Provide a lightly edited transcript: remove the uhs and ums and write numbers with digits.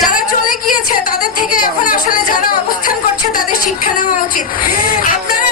যারা চলে গিয়েছে তাদের থেকে এখন আসলে যারা অবস্থান করছে তাদের শিক্ষা নেওয়া উচিত। আপনারা